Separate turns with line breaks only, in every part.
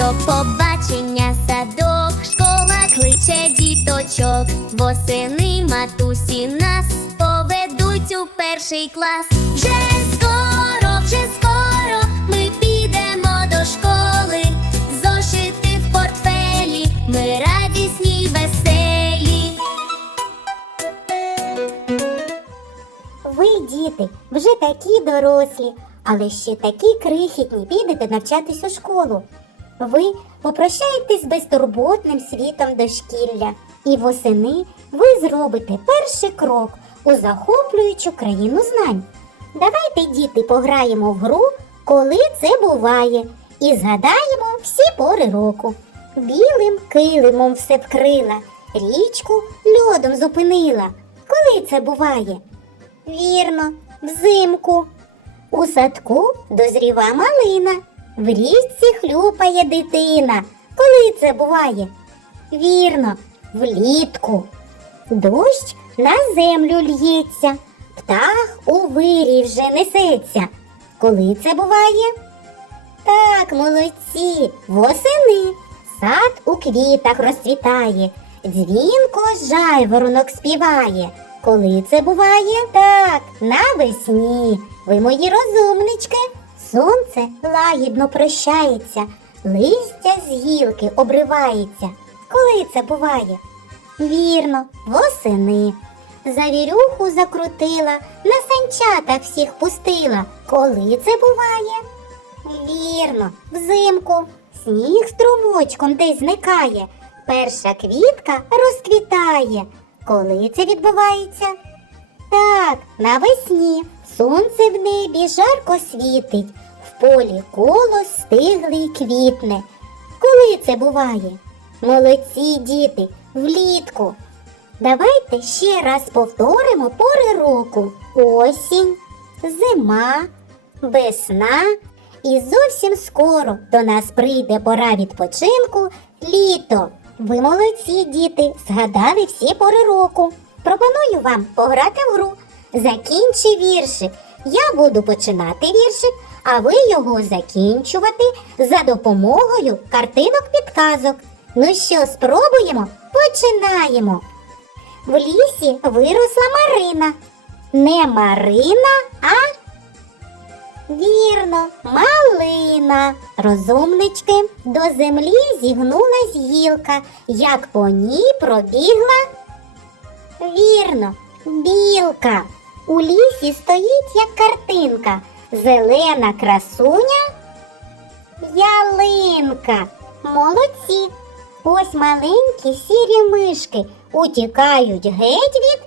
До побачення садок, школа кличе діточок, восени матусі нас поведуть у перший клас. Вже скоро, вже скоро ми підемо до школи, зошити в портфелі, ми радісні й веселі.
Ви, діти, вже такі дорослі, але ще такі крихітні підете навчатись у школу. Ви попрощаєтесь безтурботним світом дошкілля, і восени ви зробите перший крок у захоплюючу країну знань. Давайте, діти, пограємо в гру, коли це буває, і згадаємо всі пори року. Білим килимом все вкрила, річку льодом зупинила. Коли це буває? Вірно, взимку. У садку дозріва малина, в річці хлюпає дитина. Коли це буває? Вірно, влітку. Дощ на землю л'ється, птах у вирій вже несеться. Коли це буває? Так, молодці, восени. Сад у квітах розцвітає, дзвінко жайворонок співає. Коли це буває? Так, навесні. Ви мої розумнички. Сонце лагідно прощається, листя з гілки обривається. Коли це буває? Вірно, восени. Завірюху закрутила, на санчатах всіх пустила. Коли це буває? Вірно, взимку. Сніг струмочком десь зникає. Перша квітка розквітає. Коли це відбувається? Так, навесні. Сонце в небі жарко світить, полі колос стиглий квітне. Коли це буває? Молодці діти, влітку. Давайте ще раз повторимо пори року. Осінь, зима, весна. І зовсім скоро до нас прийде пора відпочинку літо. Ви молодці, діти, згадали всі пори року. Пропоную вам пограти в гру. Закінчи віршик. Я буду починати віршик, а ви його закінчувати за допомогою картинок підказок. Ну що, спробуємо? Починаємо. В лісі виросла Марина. Не Марина, а Вірно, малина. Розумнички, до землі зігнулась гілка, як по ній пробігла. Вірно, білка. У лісі стоїть як картинка. Зелена красуня. Ялинка. Молодці. Ось маленькі сірі мишки утікають геть від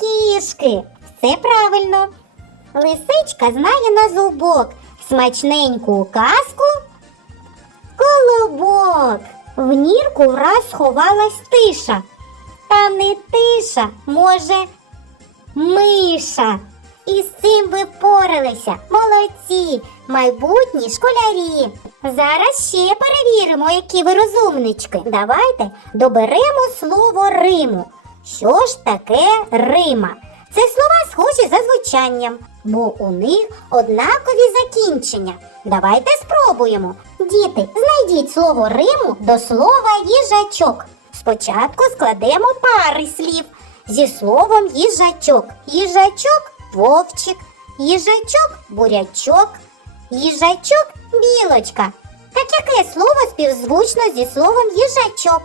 кішки. Все правильно. Лисичка знає на зубок смачненьку казку. Колобок. В нірку враз сховалась тиша. Та не тиша, може, миша. І з цим ви впоралися. Молодці, майбутні школярі. Зараз ще перевіримо, які ви розумнички. Давайте доберемо слово Риму. Що ж таке Рима? Це слова схожі за звучанням, бо у них однакові закінчення. Давайте спробуємо. Діти, знайдіть слово Риму до слова їжачок. Спочатку складемо пари слів зі словом їжачок. Їжачок вовчик, їжачок бурячок, їжачок білочка. Так яке слово співзвучно зі словом їжачок?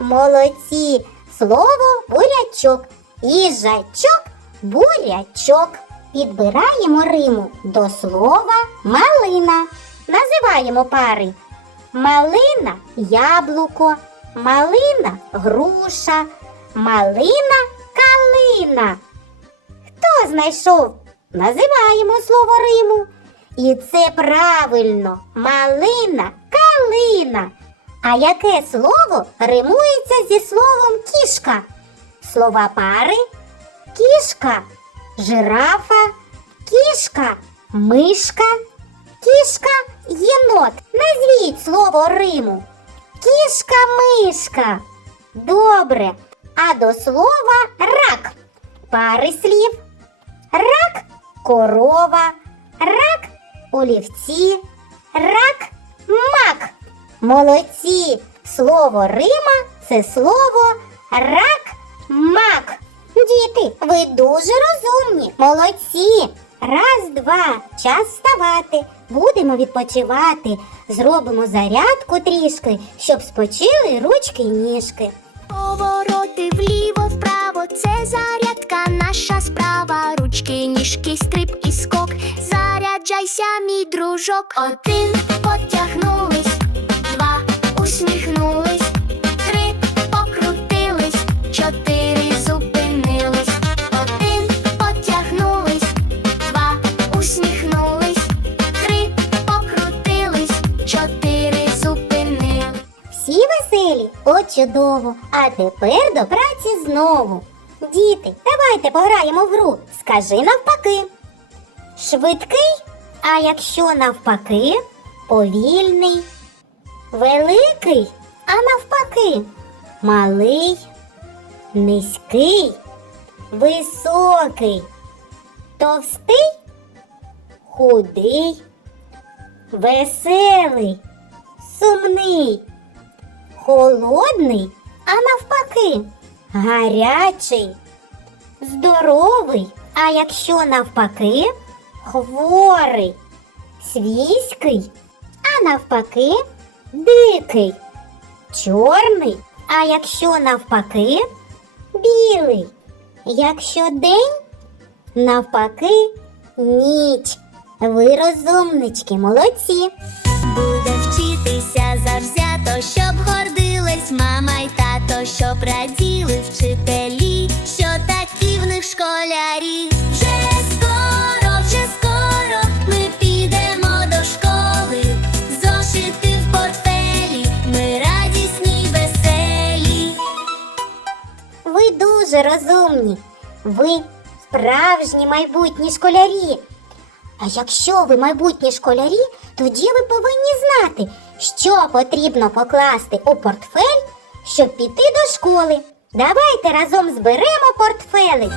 Молодці! Слово бурячок. Їжачок бурячок. Підбираємо Риму до слова малина. Називаємо пари. Малина яблуко, малина груша, малина калина. Хто знайшов? Називаємо слово Риму. І це правильно малина калина. А яке слово римується зі словом кішка? Слова пари кішка, жирафа, кішка, мишка, кішка, єнот. Назвіть слово Риму. Кішка мишка. Добре. А до слова рак. Пари слів. Рак корова, рак олівці, рак мак. Молодці. Слово Рима це слово рак мак. Діти, ви дуже розумні, молодці. Раз, два, час вставати. Будемо відпочивати. Зробимо зарядку трішки, щоб спочили ручки й ніжки.
Це зарядка, наша справа. Ручки, ніжки, стрип і скок. Заряджайся, мій дружок. Один потягнулись, два усміхнулись, три покрутились, чотири зупинились. Один потягнулись, два усміхнулись, три покрутились, чотири зупинились.
Всі веселі, от чудово. А тепер до праці знову. Діти, давайте пограємо в гру. Скажи навпаки. Швидкий, а якщо навпаки, повільний. Великий, а навпаки, малий, низький, високий, товстий, худий, веселий, сумний холодний, а навпаки, гарячий, здоровий, а якщо навпаки, хворий, свійський, а навпаки, дикий, чорний, а якщо навпаки, білий, якщо день, навпаки, ніч. Ви розумнички, молодці.
Буде вчитися завзято, щоб гордились мама й тато, щоб раділи вчителі,
розумні. Ви справжні майбутні школярі. А якщо ви майбутні школярі, тоді ви повинні знати, що потрібно покласти у портфель, щоб піти до школи. Давайте разом зберемо портфели.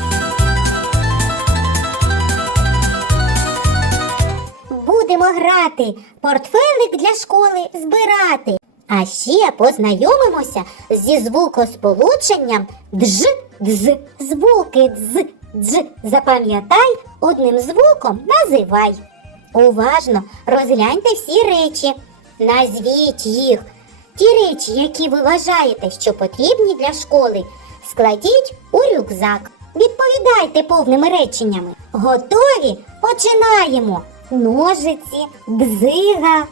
Будемо грати, портфелик для школи збирати. А ще познайомимося зі звукосполученням дж, дз. Звуки дз, дж. Запам'ятай, одним звуком називай. Уважно розгляньте всі речі, назвіть їх. Ті речі, які ви вважаєте, що потрібні для школи, складіть у рюкзак. Відповідайте повними реченнями. Готові? Починаємо. Ножиці, дзига,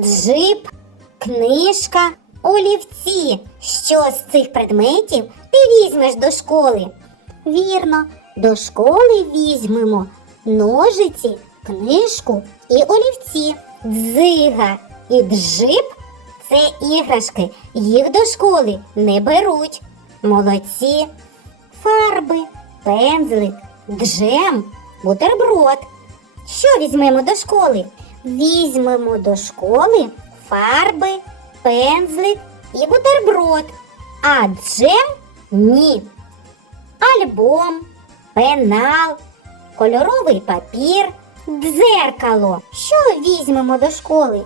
джип, книжка, олівці. Що з цих предметів ти візьмеш до школи? Вірно, до школи візьмемо ножиці, книжку і олівці. Дзига і джип це іграшки, їх до школи не беруть. Молодці. Фарби, пензлик, джем, бутерброд. Що візьмемо до школи? Візьмемо до школи фарби, пензлик і бутерброд. А джем ні. Альбом, пенал, кольоровий папір, дзеркало. Що візьмемо до школи?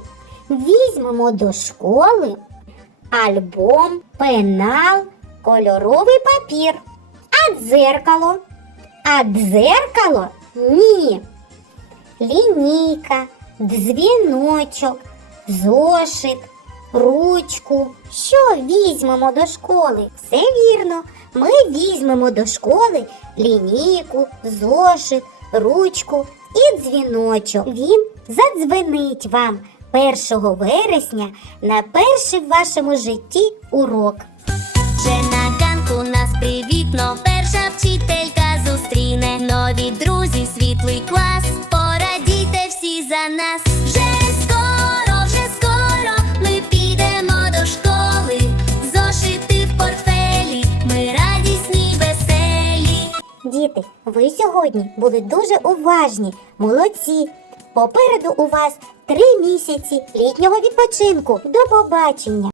Візьмемо до школи альбом, пенал, кольоровий папір. А дзеркало? А дзеркало ні. Лінійка, дзвіночок, зошит, ручку. Що візьмемо до школи? Все вірно. Ми візьмемо до школи лінійку, зошит, ручку і дзвіночок. Він задзвенить вам 1 вересня на перший в вашому житті урок.
Вже на ганку нас привітно перша вчителька зустріне. Нові друзі, світлий клас. Порадійте всі за нас.
Діти, ви сьогодні були дуже уважні, молодці. Попереду у вас три місяці літнього відпочинку. До побачення!